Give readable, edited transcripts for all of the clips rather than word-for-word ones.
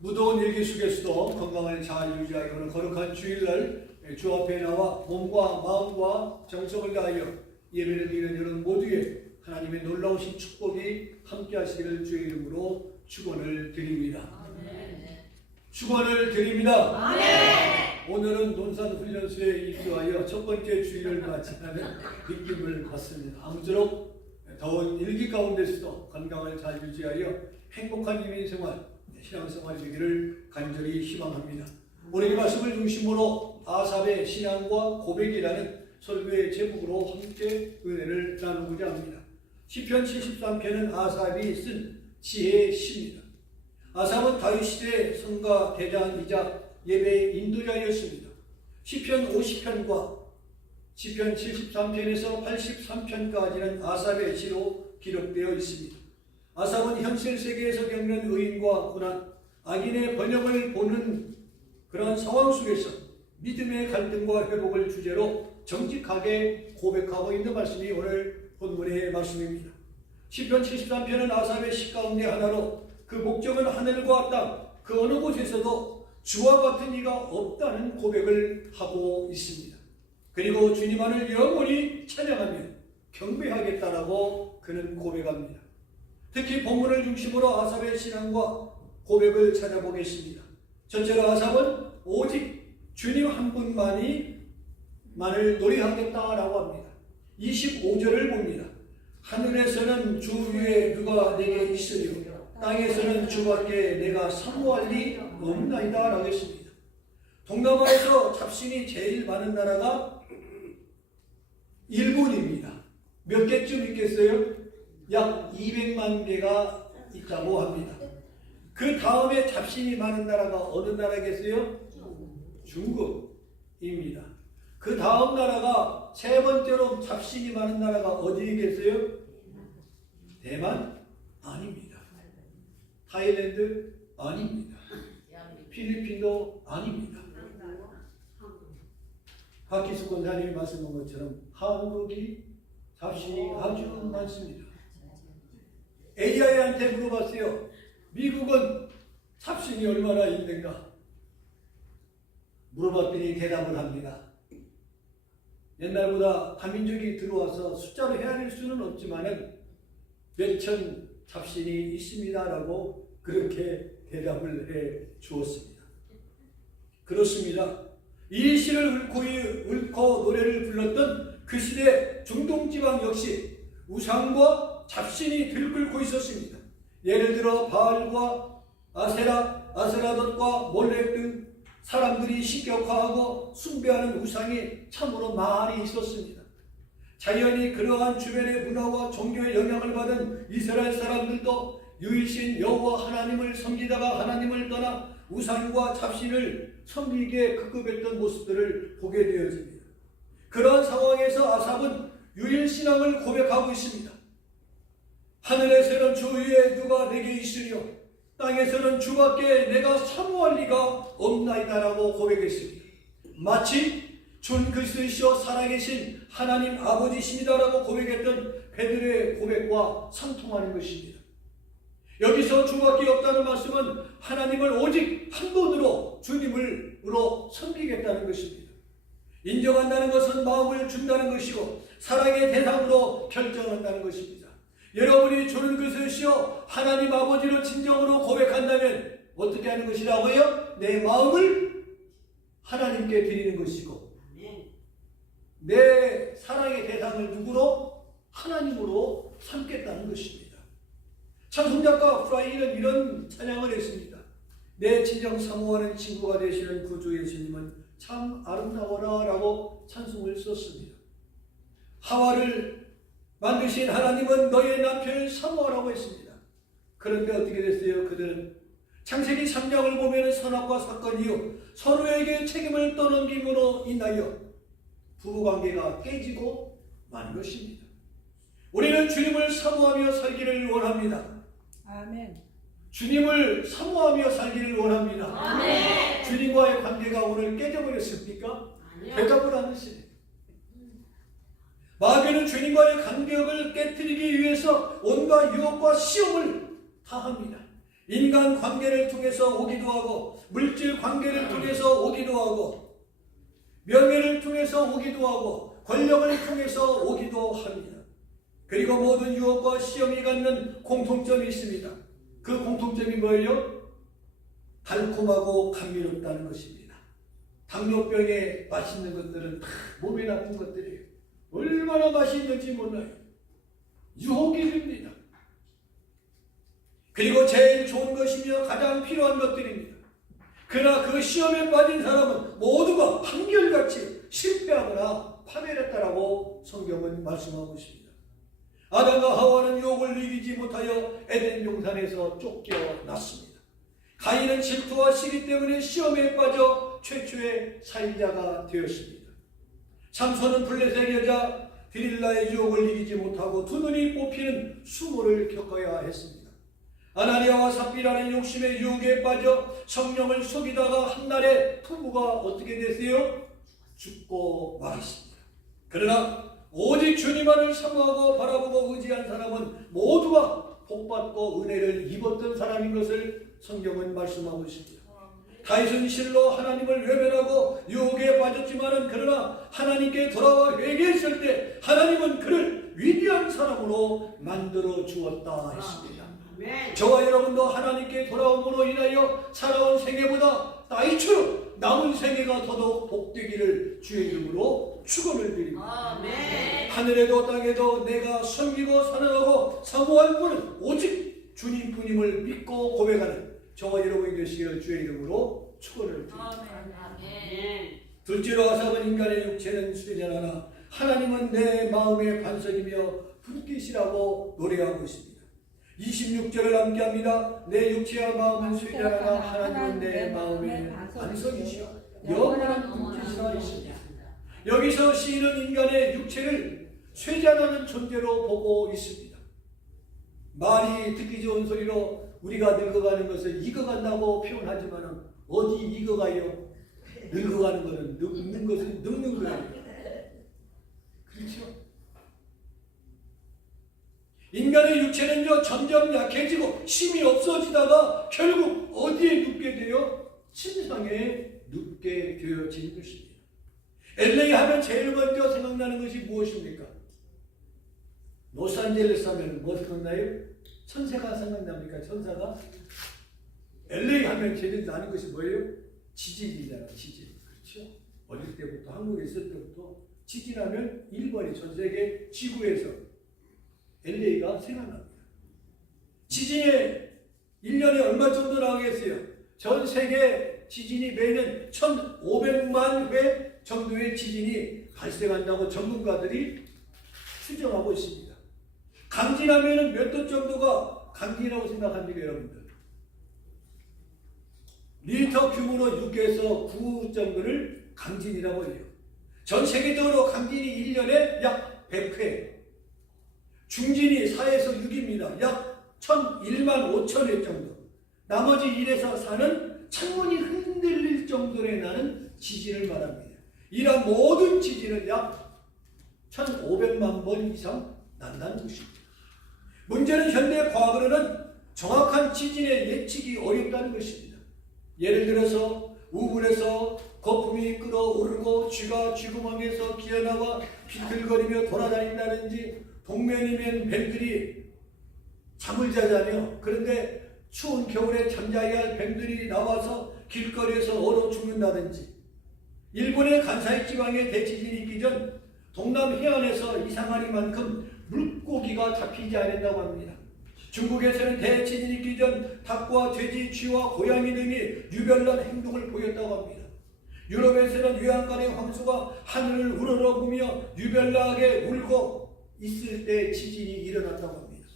무더운 일기 속에서도 건강을 잘 유지하기 위해 거룩한 주일날 주 앞에 나와 몸과 마음과 정성을 다하여 예배를 드리는 여러분 모두에 하나님의 놀라우신 축복이 함께 하시기를 주의 이름으로 축원을 드립니다. 축원을 드립니다. 오늘은 논산훈련소에 입소하여 첫 번째 주일을 맞이하는 느낌을 받습니다. 아무쪼록 더운 일기 가운데서도 건강을 잘 유지하여 행복한 이민생활, 신앙생활이 되기를 간절히 희망합니다. 오늘 이 말씀을 중심으로 아삽의 신앙과 고백이라는 설교의 제목으로 함께 은혜를 나누고자 합니다. 시편 73편은 아삽이 쓴 지혜의 시입니다. 아삽은 다윗 시대의 성가 대장이자 예배의 인도자였습니다. 시편 50편과 시편 73편에서 83편까지는 아삽의 시로 기록되어 있습니다. 아삽은 현실 세계에서 겪는 의인과 고난, 악인의 번영을 보는 그런 상황 속에서 믿음의 갈등과 회복을 주제로 정직하게 고백하고 있는 말씀이 오늘 본문의 말씀입니다. 시편 73편은 아삽의 시 가운데 하나로 그 목적은 하늘과 땅, 그 어느 곳에서도 주와 같은 이가 없다는 고백을 하고 있습니다. 그리고 주님만을 영원히 찬양하며 경배하겠다라고 그는 고백합니다. 특히 본문을 중심으로 아삽의 신앙과 고백을 찾아보겠습니다. 첫째로 아삽은 오직 주님 한 분만을 노래하겠다라고 합니다. 25절을 봅니다. 하늘에서는 주 위에 누가 내게 있으리요 땅에서는 주밖에 내가 사모할 리 없나이다 라고 했습니다. 동남아에서 잡신이 제일 많은 나라가 일본입니다. 몇 개쯤 있겠어요? 약 200만 개가 있다고 합니다. 그 다음에 잡신이 많은 나라가 어느 나라겠어요? 중국입니다. 그 다음 나라가 세 번째로 잡신이 많은 나라가 어디겠어요? 대만? 아닙니다. 타일랜드? 아닙니다. 필리핀도 아닙니다. 박희수 권사님이 말씀한 것처럼 한국이 잡신이 아주 많습니다. AI한테 물어봤어요. 미국은 잡신이 얼마나 있는가? 물어봤더니 대답을 합니다. 옛날보다 다민족이 들어와서 숫자로 헤아릴 수는 없지만은 몇천 잡신이 있습니다라고 그렇게 대답을 해 주었습니다. 그렇습니다. 이 시를 읊고 노래를 불렀던 그 시대 중동지방 역시 우상과 잡신이 들끓고 있었습니다. 예를 들어 바알과 아세라돗과 몰렉 등 사람들이 신격화하고 숭배하는 우상이 참으로 많이 있었습니다. 자연히 그러한 주변의 문화와 종교의 영향을 받은 이스라엘 사람들도 유일신 여호와 하나님을 섬기다가 하나님을 떠나 우상과 잡신을 섬기기에 급급했던 모습들을 보게 되어집니다. 그러한 상황에서 아삽은 유일신앙을 고백하고 있습니다. 하늘에서는 주 위에 누가 내게 있으리요 땅에서는 주밖에 내가 사모할 리가 없나이다라고 고백했습니다. 마치 준 그리스도시여 살아계신 하나님 아버지십니다라고 고백했던 베드로의 고백과 상통하는 것입니다. 여기서 주밖에 없다는 말씀은 하나님을 오직 한 분으로 주님으로 섬기겠다는 것입니다. 인정한다는 것은 마음을 준다는 것이고 사랑의 대상으로 결정한다는 것입니다. 여러분이 주는 그리스도시여 하나님 아버지로 진정으로 고백한다면 어떻게 하는 것이라고요? 내 마음을 하나님께 드리는 것이고 내 사랑의 대상을 누구로? 하나님으로 삼겠다는 것입니다. 찬송작가 프라이는 이런 찬양을 했습니다. 내 진정 사모하는 친구가 되시는 구주 예수님은 참 아름다워라 라고 찬송을 썼습니다. 하와를 만드신 하나님은 너의 남편을 사모하라고 했습니다. 그런데 어떻게 됐어요? 그들은 창세기 3장을 보면 선악과 사건 이후 서로에게 책임을 떠넘김으로 인하여 부부관계가 깨지고 만 것입니다. 우리는 주님을 사모하며 살기를 원합니다. 아멘. 주님을 사모하며 살기를 원합니다. 아멘. 주님과의 관계가 오늘 깨져버렸습니까? 대답을 안 하시네. 마귀는 주님과의 간격을 깨뜨리기 위해서 온갖 유혹과 시험을 다합니다. 인간 관계를 통해서 오기도 하고 물질 관계를 통해서 오기도 하고 명예를 통해서 오기도 하고 권력을 통해서 오기도 합니다. 그리고 모든 유혹과 시험이 갖는 공통점이 있습니다. 그 공통점이 뭐예요? 달콤하고 감미롭다는 것입니다. 당뇨병에 맛있는 것들은 다 몸에 나쁜 것들이에요. 얼마나 맛있는지 몰라요. 유혹이 됩니다. 그리고 제일 좋은 것이며 가장 필요한 것들입니다. 그러나 그 시험에 빠진 사람은 모두가 한결같이 실패하거나 파멸했다라고 성경은 말씀하고 있습니다. 아담과 하와는 유혹을 이기지 못하여 에덴 동산에서 쫓겨났습니다. 가인은 질투와 시기 때문에 시험에 빠져 최초의 살인자가 되었습니다. 삼손은 블레셋 여자 디릴라의 유혹을 이기지 못하고 두 눈이 뽑히는 수모를 겪어야 했습니다. 아나니아와 삽비라는 욕심의 유혹에 빠져 성령을 속이다가 한날에 부부가 어떻게 됐어요? 죽고 말았습니다. 그러나 오직 주님만을 사모하고 바라보고 의지한 사람은 모두가 복받고 은혜를 입었던 사람인 것을 성경은 말씀하고 있습니다. 다윗은 실로 하나님을 외면하고 유혹에 빠졌지만은 그러나 하나님께 돌아와 회개했을 때 하나님은 그를 위대한 사람으로 만들어 주었다 했습니다. 저와 여러분도 하나님께 돌아옴으로 인하여 살아온 생애보다 다윗처럼 남은 생애가 더더욱 복되기를 주의 이름으로 축원을 드립니다. 아멘. 하늘에도 땅에도 내가 섬기고 사랑하고 사모할 분은 오직 주님뿐임을 믿고 고백하는 저와 여러분이 되시기를 주의 이름으로 축원을 드립니다. 아멘. 둘째로 아삽은 인간의 육체는 쇠잔하나 하나님은 내 마음의 반석이며 분깃이라고 노래하고 있습니다. 26절을 함께합니다. 내 육체와 마음은 쇠잔하나 하나님은 내 마음의 반석이시여 영원한 분깃이라 있습니다. 여기서 시인은 인간의 육체를 쇠잔하는 존재로 보고 있습니다. 말이 듣기 좋은 소리로 우리가 늙어가는 것을 익어간다고 표현하지만 어디 익어가요? 늙어가는 것은 늙는 것은 늙는 거예요. 그렇죠? 인간의 육체는요 점점 약해지고 힘이 없어지다가 결국 어디에 눕게 돼요? 침상에 눕게 되어진 것입니다. LA 하면 제일 먼저 생각나는 것이 무엇입니까? 로스앤젤레스 하면 뭐 생각나요? 천사가 생각납니까? 천사가? LA 하면 제일 나는 것이 뭐예요? 지진이잖아요. 지진. 그렇죠? 어릴 때부터 한국에 있을 때부터 지진하면 일본이 전 세계 지구에서 LA가 생각납니다. 지진이 1년에 얼마 정도 나오겠어요? 전 세계 지진이 매년 1,500만 회 정도의 지진이 발생한다고 전문가들이 추정하고 있습니다. 강진하면 몇 도 정도가 강진이라고 생각합니까, 여러분들? 리터 규모로 6에서 9 정도를 강진이라고 해요. 전 세계적으로 강진이 1년에 약 100회, 중진이 4에서 6입니다. 약 1,001만 5천회 정도. 나머지 1에서 4는 창문이 흔들릴 정도로 나는 지진을 말합니다. 이러한 모든 지진은 약 1,500만 번 이상 난다는 것입니다. 문제는 현대 과학으로는 정확한 지진의 예측이 어렵다는 것입니다. 예를 들어서 우물에서 거품이 끓어오르고 쥐가 쥐구멍에서 기어나와 비틀거리며 돌아다닌다든지 동면이면 뱀들이 잠을 자잖아요. 그런데 추운 겨울에 잠자야 할 뱀들이 나와서 길거리에서 얼어 죽는다든지 일본의 간사이 지방에 대지진이 있기 전 동남 해안에서 이상하리만큼 물고기가 잡히지 않는다고 합니다. 중국에서는 대지진이 있기 전 닭과 돼지, 쥐와 고양이 등이 유별난 행동을 보였다고 합니다. 유럽에서는 유양간의 황소가 하늘을 우러러보며 유별나게 울고 있을 때 지진이 일어났다고 합니다.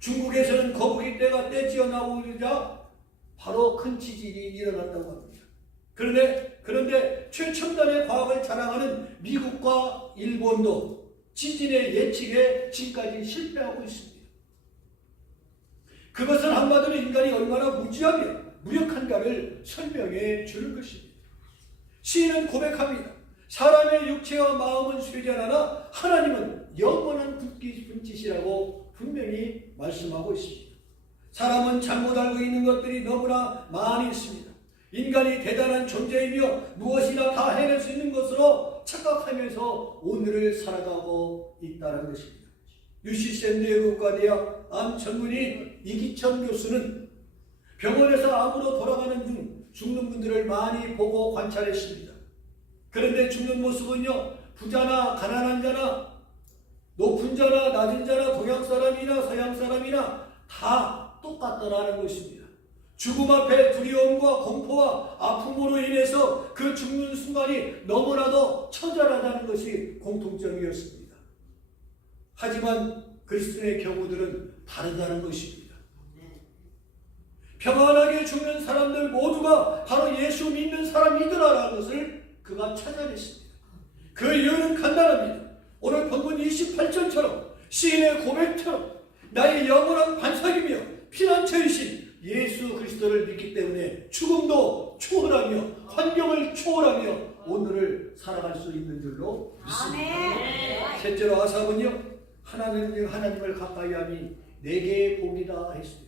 중국에서는 거북이 떼가 떼지어 나오자 바로 큰 지진이 일어났다고 합니다. 그런데 최첨단의 과학을 자랑하는 미국과 일본도 지진의 예측에 지금까지 실패하고 있습니다. 그것은 한마디로 인간이 얼마나 무지하며 무력한가를 설명해 주는 것입니다. 시인은 고백합니다. 사람의 육체와 마음은 쇠잔하나 하나님은 영원한 분깃이라고 분명히 말씀하고 있습니다. 사람은 잘못 알고 있는 것들이 너무나 많이 있습니다. 인간이 대단한 존재이며 무엇이나 다 해낼 수 있는 것으로 착각하면서 오늘을 살아가고 있다는 것입니다. UC 샌디에고 국가대학 암 전문의 이기천 교수는 병원에서 암으로 돌아가는 중 죽는 분들을 많이 보고 관찰했습니다. 그런데 죽는 모습은요, 부자나 가난한 자나 높은 자나 낮은 자나 동양 사람이나 서양 사람이나 다 똑같더라는 것입니다. 죽음 앞에 두려움과 공포와 아픔으로 인해서 그 죽는 순간이 너무나도 처절하다는 것이 공통점이었습니다. 하지만 그리스도인의 경우들은 다르다는 것입니다. 평안하게 죽는 사람들 모두가 바로 예수 믿는 사람이더라라는 것을 그가 찾아냈습니다. 그 이유는 간단합니다. 오늘 본문 28절처럼 시인의 고백처럼 나의 영원한 반석이며 피난처이신 예수 그리스도를 믿기 때문에 죽음도 초월하며 환경을 초월하며 오늘을 살아갈 수 있는 줄로 믿습니다. 셋째로 아삽은요, 하나님을 가까이함이 내게 복이다 했어요.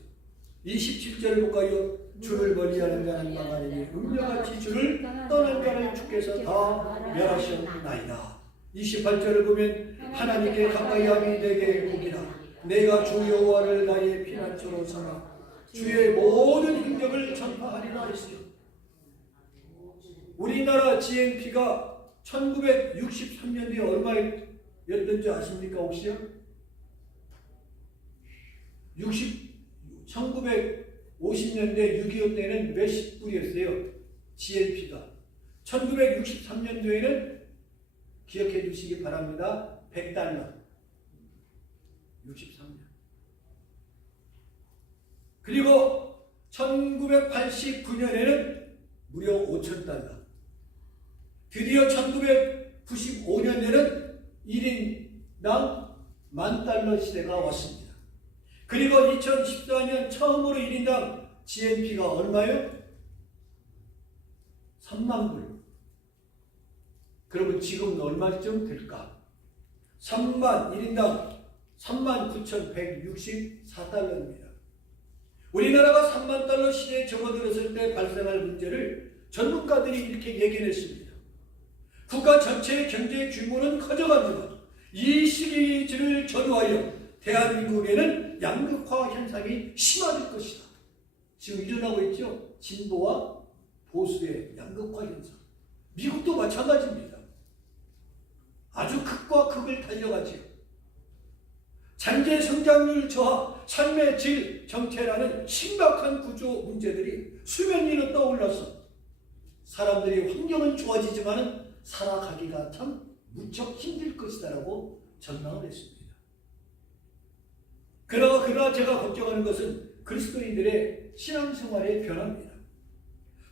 27절을 볼까요? 주를 멀리하는 자는 망하리니 음녀같이 주를 떠난 자를 주께서 다 멸하셨나이다. 28절을 보면 하나님께 가까이함이 내게 복이다. 내가 주 여호와를 나의 피난처로 삼아 주의 모든 행적을 전파하리라 했어요. 우리나라 GNP가 1963년도에 얼마였던지 아십니까 혹시요? 1950년대 6.25 때는 몇십 불이었어요. GNP가. 1963년도에는 기억해 주시기 바랍니다. $100. 63년. 그리고 1989년에는 무려 $5,000. 드디어 1995년에는 1인당 $10,000 시대가 왔습니다. 그리고 2014년 처음으로 1인당 GNP가 얼마요? 3만 불. 그러면 지금은 얼마쯤 될까? 1인당 39,164달러입니다. 우리나라가 3만 달러 시대에 접어들었을 때 발생할 문제를 전문가들이 이렇게 얘기했습니다. 국가 전체의 경제 규모는 커져가지고 이 시기를 전후하여 대한민국에는 양극화 현상이 심화될 것이다. 지금 일어나고 있죠? 진보와 보수의 양극화 현상. 미국도 마찬가지입니다. 아주 극과 극을 달려가지요. 잠재 성장률 저하, 삶의 질 정체라는 심각한 구조 문제들이 수면 위로 떠올라서 사람들이 환경은 좋아지지만 살아가기가 참 무척 힘들 것이다라고 전망을 했습니다. 그러나 제가 걱정하는 것은 그리스도인들의 신앙생활의 변화입니다.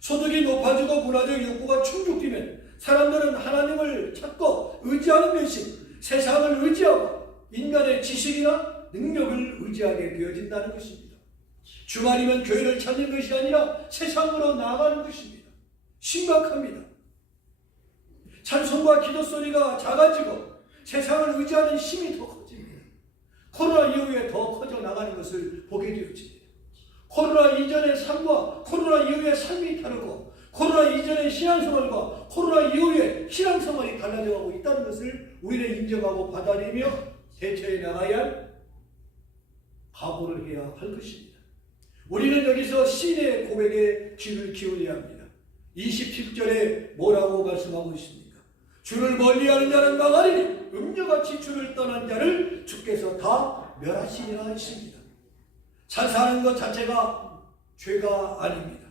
소득이 높아지고 문화적 욕구가 충족되면 사람들은 하나님을 찾고 의지하는 대신 세상을 의지하고 인간의 지식이나 능력을 의지하게 되어진다는 것입니다. 주말이면 교회를 찾는 것이 아니라 세상으로 나아가는 것입니다. 심각합니다. 찬송과 기도 소리가 작아지고 세상을 의지하는 힘이 더 커집니다. 코로나 이후에 더 커져 나가는 것을 보게 되었습니다. 코로나 이전의 삶과 코로나 이후의 삶이 다르고 코로나 이전의 신앙생활과 코로나 이후의 신앙생활이 달라져가고 있다는 것을 우리는 인정하고 받아들이며 대처해 나가야 할 각오를 해야 할 것입니다. 우리는 여기서 시인의 고백에 귀를 기울여야 합니다. 27절에 뭐라고 말씀하고 있습니까? 주를 멀리하는 자는 망하리니 음녀같이 주를 떠난 자를 주께서 다 멸하시리라 했습니다. 잘 사는 것 자체가 죄가 아닙니다.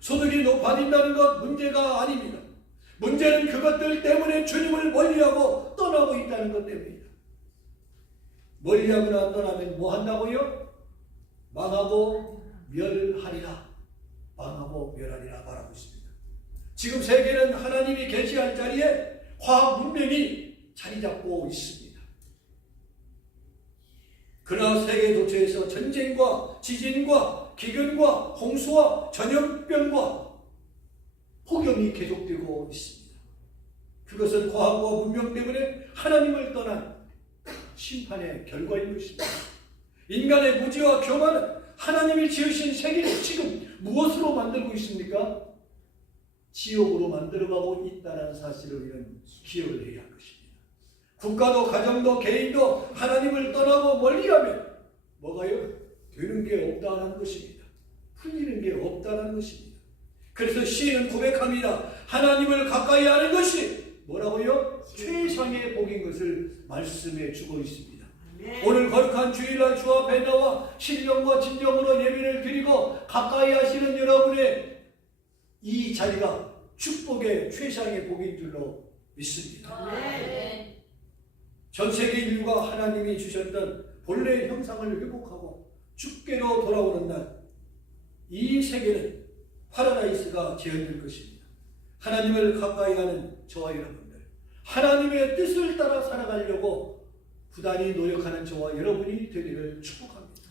소득이 높아진다는 것 문제가 아닙니다. 문제는 그것들 때문에 주님을 멀리하고 떠나고 있다는 것 때문입니다. 멀리하거나 떠나면 뭐 한다고요? 망하고 멸하리라. 망하고 멸하리라 말하고 있습니다. 지금 세계는 하나님이 계시할 자리에 화학 문명이 자리 잡고 있습니다. 그러나 세계 도처에서 전쟁과 지진과 기근과 홍수와 전염병과 폭염이 계속되고 있습니다. 그것은 과학과 문명 때문에 하나님을 떠난 심판의 결과인 것입니다. 인간의 무지와 교만은 하나님이 지으신 세계를 지금 무엇으로 만들고 있습니까? 지옥으로 만들어가고 있다는 사실을 우리는 기억을 해야 할 것입니다. 국가도 가정도 개인도 하나님을 떠나고 멀리하면 뭐가요? 되는 게 없다는 것입니다. 풀리는 게 없다는 것입니다. 그래서 시인은 고백합니다. 하나님을 가까이 하는 것이 뭐라고요? 최상의 복인 것을 말씀해 주고 있습니다. 오늘 거룩한 주일날 주 앞에 나와 신령과 진정으로 예배를 드리고 가까이 하시는 여러분의 이 자리가 축복의 최상의 복인 줄로 믿습니다. 전 세계 인류가 하나님이 주셨던 본래의 형상을 회복하고 주께로 돌아오는 날, 이 세계는 파라다이스가 재현될 것입니다. 하나님을 가까이 하는 저와 여러분들, 하나님의 뜻을 따라 살아가려고 부단히 노력하는 저와 여러분이 되기를 축복합니다.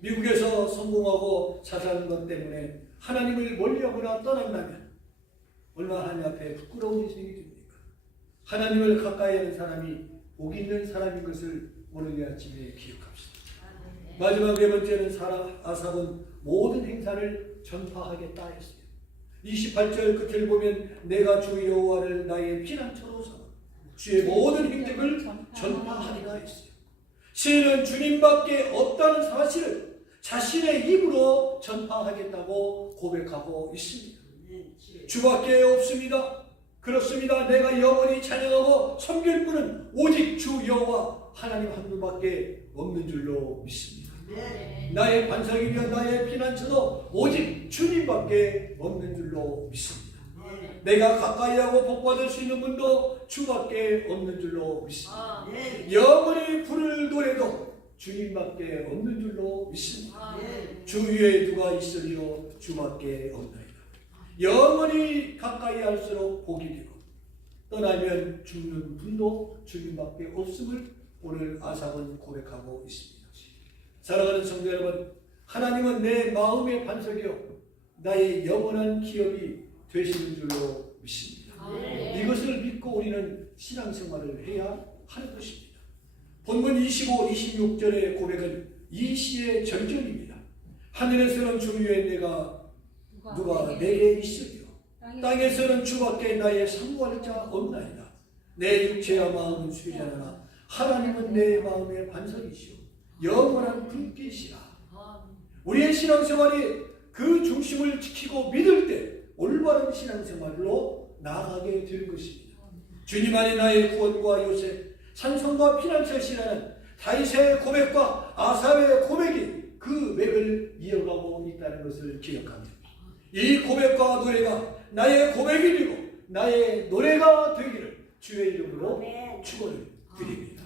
미국에서 성공하고 자살한 것 때문에 하나님을 멀리하거나 떠난다면 얼마나 하나님 앞에 부끄러운 인생이 됩니까? 하나님을 가까이 하는 사람이 복 있는 사람인 것을 오늘 이 아침에 기억합시다. 마지막 네 번째는 아삽은 모든 행사를 전파하겠다 했어요. 28절 끝을 보면 내가 주 여호와를 나의 피난처로 삼아 주의 모든 행적을 전파하리라 했어요. 시인은 주님밖에 없다는 사실을 자신의 입으로 전파하겠다고 고백하고 있습니다. 주밖에 없습니다. 그렇습니다. 내가 영원히 찬양하고 섬길 분은 오직 주 여호와 하나님 한 분밖에 없는 줄로 믿습니다. 나의 반석이며 나의 피난처도 오직 주님밖에 없는 줄로 믿습니다. 내가 가까이 하고 복받을 수 있는 분도 주밖에 없는 줄로 믿습니다. 영원히 부를 노래도 주님밖에 없는 줄로 믿습니다. 주 위에 누가 있으리요 주밖에 없나이다. 영원히 가까이 할수록 복이 되고 떠나면 죽는 분도 주님밖에 없음을 오늘 아삽은 고백하고 있습니다. 사랑하는 성도 여러분, 하나님은 내 마음의 반석이요 나의 영원한 기업이 되시는 줄로 믿습니다. 이것을 믿고 우리는 신앙생활을 해야 하는 것입니다. 본문 25, 26절의 고백은 이 시의 절정입니다. 하늘에서는 주 위에 누가 내게 있으리요 땅에서는 주밖에 나의 상고할 자 없나이다. 내 육체와 마음은 수리하나 하나님은 내 마음의 반석이시오 영원한 분께시라. 우리의 신앙생활이 그 중심을 지키고 믿을 때 올바른 신앙생활로 나아가게 될 것입니다. 주님 안에 나의 구원과 요새 산성과 피난처시라는 다윗의 고백과 아삽의 고백이 그 맥을 이어가고 있다는 것을 기억합니다. 이 고백과 노래가 나의 고백이 되고 나의 노래가 되기를 주의 이름으로 축원을 드립니다.